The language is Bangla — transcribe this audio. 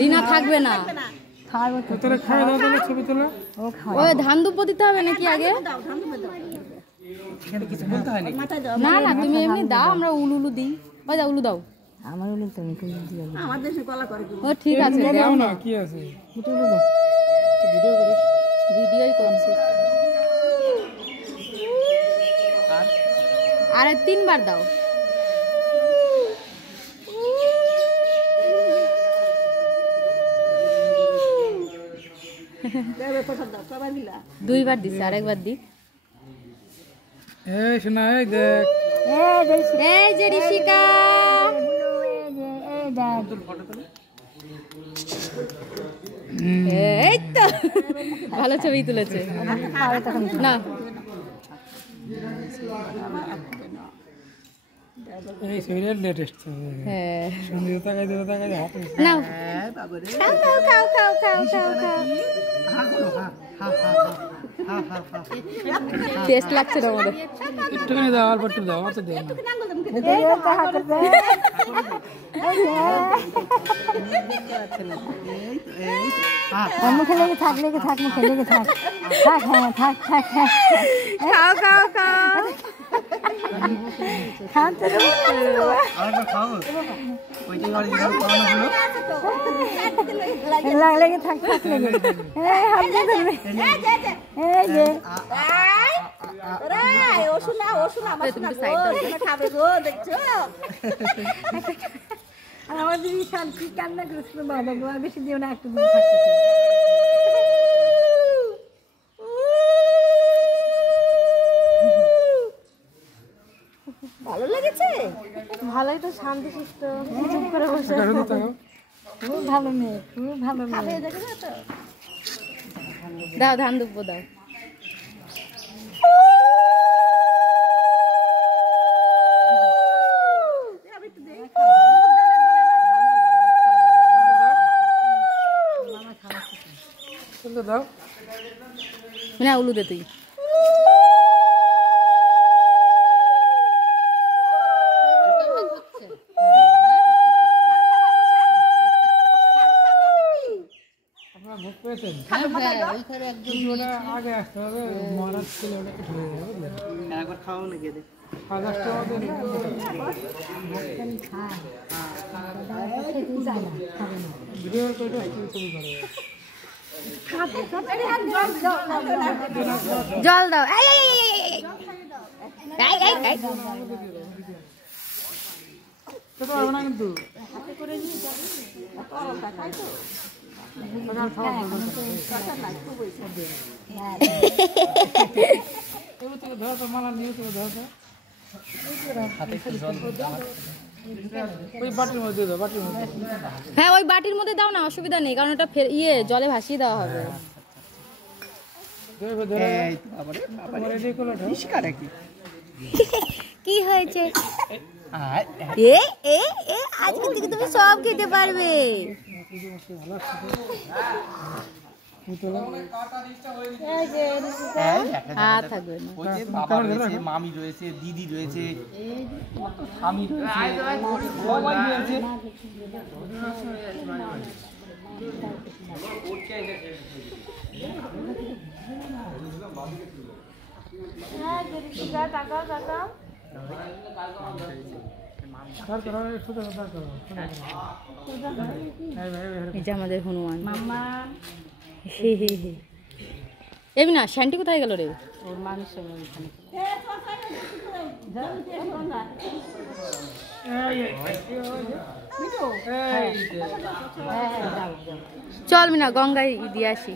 রিনা থাকবে না, ওই ধান দুব্ব দিতে হবে নাকি আগে? না না তুমি এমনি দাও, আমরা উলু উলু দিই। ওই দাও উলু দাও। আমার উলু তো ও ঠিক আছে, দাও না কি আছে, ভিডিওই করছি। আর 3 বার দাও। দুইবার দিছে, আরেকবার দি। এই শোনা, এই দেখ, এই যে ঋষিকা, এই তো ভালো ছবি তুলেছে না। এই সিরিয়াল লেটেস্ট হ্যাঁ, সুন্দরতা গায় দেবতা গায় হাতে নাও, খাও খাও খাও খাও খাও খাও খাও, টেস্ট লাগছে না আমাদের। একটুখানি দাও, অল্প একটু দাও, অত দাও না। মুখে লেগে থাক, লেগে থাক, মুখে লেগে থাক, থাক হ্যাঁ থাক থাক, খাও খাও খাও, লেগে থাক থাক, লেগে আমাদের শান্তি কান্না করেছিল বাবা, বাবা বেশি দিও না, একটু ভালো লেগেছে, ভালোই তো, শান্তি সুস্থ চুপ করে বসে, খুব ভালো মেয়ে, খুব ভালো মেয়ে। দাও ধান দুব্ব দাও। দাও না, উলু দে তুই। জল দাও, কিন্তু হ্যাঁ ওই বাটির মধ্যে দাও না, অসুবিধা নেই, কারণ ওটা জলে ভাসিয়ে দেওয়া হবে। কি হয়েছে? আজকে থেকে তুমি সব খেতে পারবে। মামি রয়েছে, দিদি রয়েছে, আমাদের হনুমান। এমনি না, শ্যান্টি কোথায় গেল রে? ওর মানুষ চল মিনা, গঙ্গায় দিয়ে আসি।